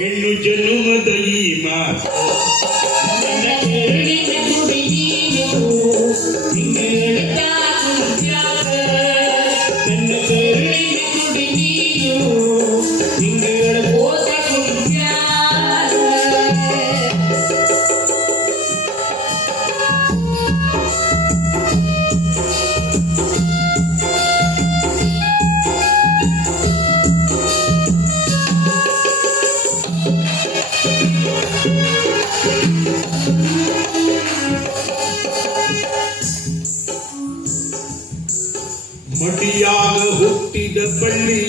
ಹೆಣ್ಣು ಜನುಮದಲ್ಲಿ ಮಾತ ಮಡಿಯಾಗ ಹುಟ್ಟಿದ ಬಳ್ಳಿ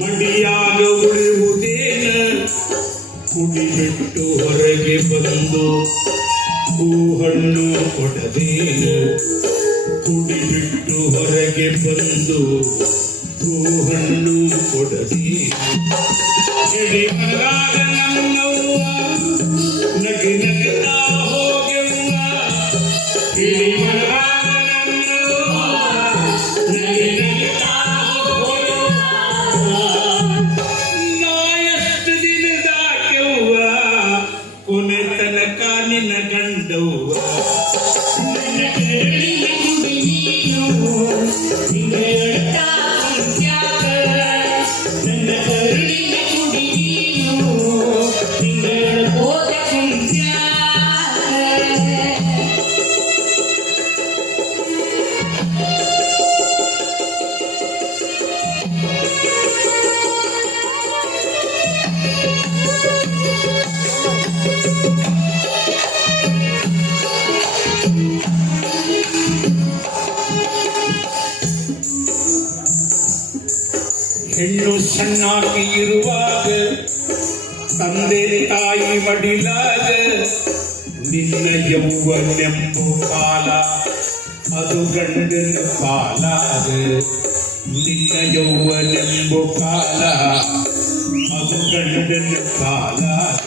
ಮಡಿಯಾಗ ಉಳಿಯುವುದೇನ ಕುಡಿಬಿಟ್ಟು ಹೊರಗೆ ಬಂದು ಹೂಹಣ್ಣು ಕೊಡದೇನ ಕುಡಿಬಿಟ್ಟು ಹೊರಗೆ ಬಂದು ಹೂಹಣ್ಣು ಕೊಡದೇನ ಎಡಿ ಮರಾಗ ನನ್ನವ್ವ ನಗಿ ನಗುತ್ತಾ ಹೋಗೆವ್ವ ಎಡಿ ಮರಾಗ ಹೆಣ್ಣು ಸಣ್ಣಾಗಿ ಇರುವಾಗ ತಂದೆ ತಾಯಿ ಮಡಿಲಾಗ ನಿನ್ನ ಯೌವನೆಂಬು ಕಾಲ ಅದು ಗಂಡನ ಕಾಲಾಗ ನಿನ್ನ ಯೌವನೆಂಬು ಕಾಲ ಅದು ಗಂಡನ ಕಾಲಾಗ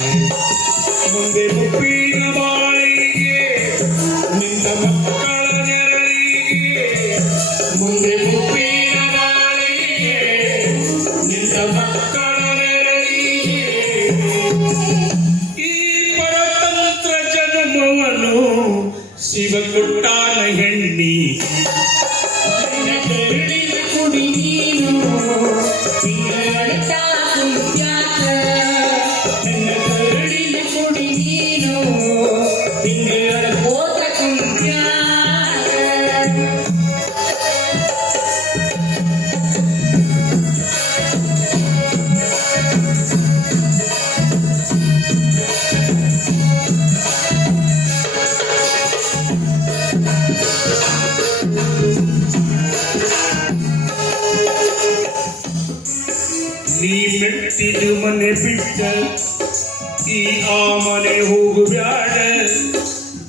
ಮುಂದೆ ಮುಪ್ಪಿನ ಬಾಳಿಗೆ ನಿನ್ನ ಮಕ್ಕಳ ನೆರಳಿಗೆ ಮುಂದೆ ಮುಪ್ಪಿನ ಬಾಳಿಗೆ ನಿನ್ನ ಮಕ್ಕಳ ನೆರಳಿಗೆ ಈ ಪರತಂತ್ರ ಜನ್ಮವನ್ನು ಶಿವ ಕೊಟ್ಟಾನ ಹೆಣ್ಣಿ ಕುಡಿ ನೀನು ನೀ ಮೆಟ್ಟಿದು ಮನೆ ಬಿಟ್ಟ ಈ ಆ ಮನೆ ಹೋಗಬ್ಯಾಡ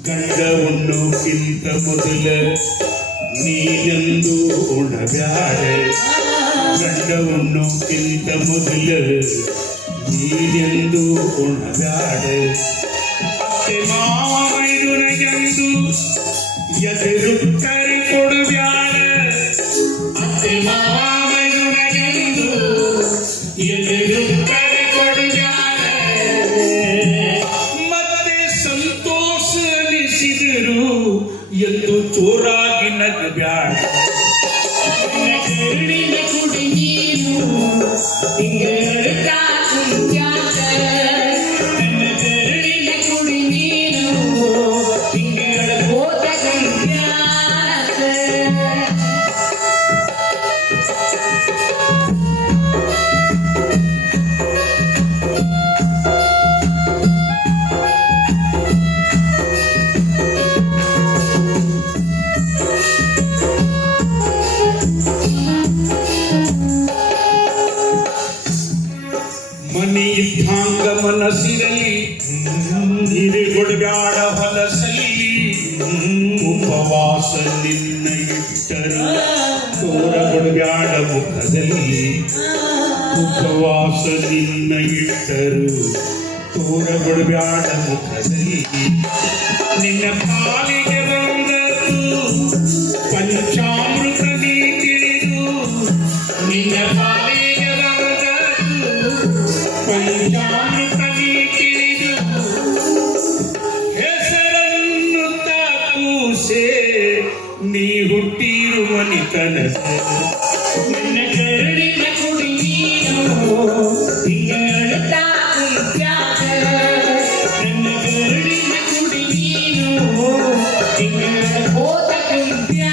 ಗಂಡ ಉಣ್ಣೋಕ್ಕಿಂತ ಮೊದಲ ನೀನೆಂದು ಉಣಬ್ಯಾಡ ಗಂಡ ಉಣ್ಣೋಕ್ಕಿಂತ ಮೊದಲ ನೀನೆಂದು ಉಣಬ್ಯಾಡ ಮಾವೈದುನಗೆಂದು ಎದುರುತ್ತರೆ ಕೊಡಬ್ಯಾಡ ಅತ್ತೆ ಮಾವೈದುನಗೆಂದು ಎದುರುತ್ತರೆ ಕೊಡಬ್ಯಾಡ ಮತ್ತೆ ಸಂತೋಷ ಅನಿಸಿದರು ಎಂದು ಚೋರಾಗಿ ನಗಬ್ಯಾಡ ಕುಡಿ ನೀನು ಕುಡಿ ನೀನು ಕೊಡಬ್ಯಾಡ ಹೊಲಸಲ್ಲಿ ಉಪವಾಸ ನಿನ್ನ ಇಟ್ಟರು ತೋರ ಕೊಡಬ್ಯಾಡ ಮುಖದಲ್ಲಿ ಉಪವಾಸ ನಿನ್ನ ಇಟ್ಟರು ತೋರ ಕೊಡಬ್ಯಾಡ ಮುಖದಲ್ಲಿ ನಿನ್ನ ಪಾಲಿಗೆ ಬಂದದ್ದು ಪಂಚಾಮೃತ ನೀ ತಿಳಿದು ನಿನ್ನ ಪಾಲಿಗೆ ಬಂದದ್ದು ಪಂಚಾಮೃತ ನೀ ತಿಳಿದು ಹೆಸರನ್ನು ತಾಕೂಸೆ ನೀ ಹುಟ್ಟಿರುವ ನಿತನದ ನಿನ್ನ ಕರಡಿನ ಕುಡಿ ನೀನು ಹಿಂಗಳುತ್ತಾ ಕುಳಿತ್ಯಾಗ ನನ್ನ ಕರಡಿನ ಕುಡಿ ನೀನು ಹಿಂಗಳ ಹೋದ ಕುಳಿತ್ಯಾಗ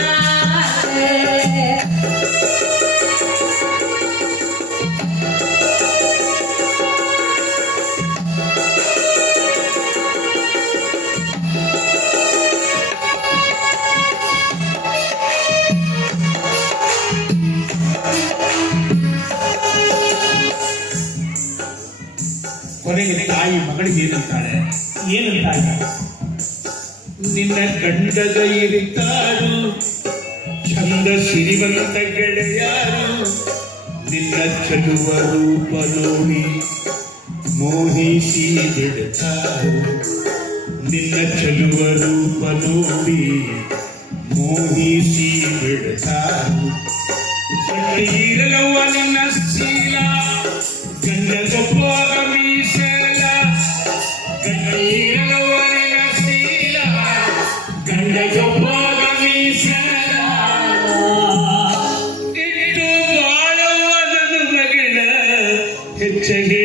ಕೊನೆಗೆ ತಾಯಿ ಮಗಳಿಗೆ ಏನಂತಾಳೆ ಏನಂತಾಳೆ ನಿನ್ನ ಗಂಡದ ಇರಿತಾರು ಚಂದ ಸಿರಿವಂತ ಗೆಳೆಯಾರು ನಿನ್ನ ಚಲುವ ರೂಪ ನೋಡಿ ಮೋಹಿಸಿ ಬಿಡುತ್ತಾರು ನಿನ್ನ ಚಲುವ ರೂಪ ನೋಡಿ ಮೋಹಿಸಿ ಬಿಡುತ್ತಾರು ಇರಲವ್ವ ನಿನ್ನ ಶೀಲ ಗಂಡಗೊಬ್ಬ ಮೀಸಲ ಗಂಡೀರಲವ್ವ ನಿನ್ನ ಶೀಲ ಗಂಡಗೊಬ್ಬ ಮೀಸಲ ಇಟ್ಟು ಬಾಳವ್ವ ನನ್ನ ಮಗಳ ಹೆಚ್ಚಗೆ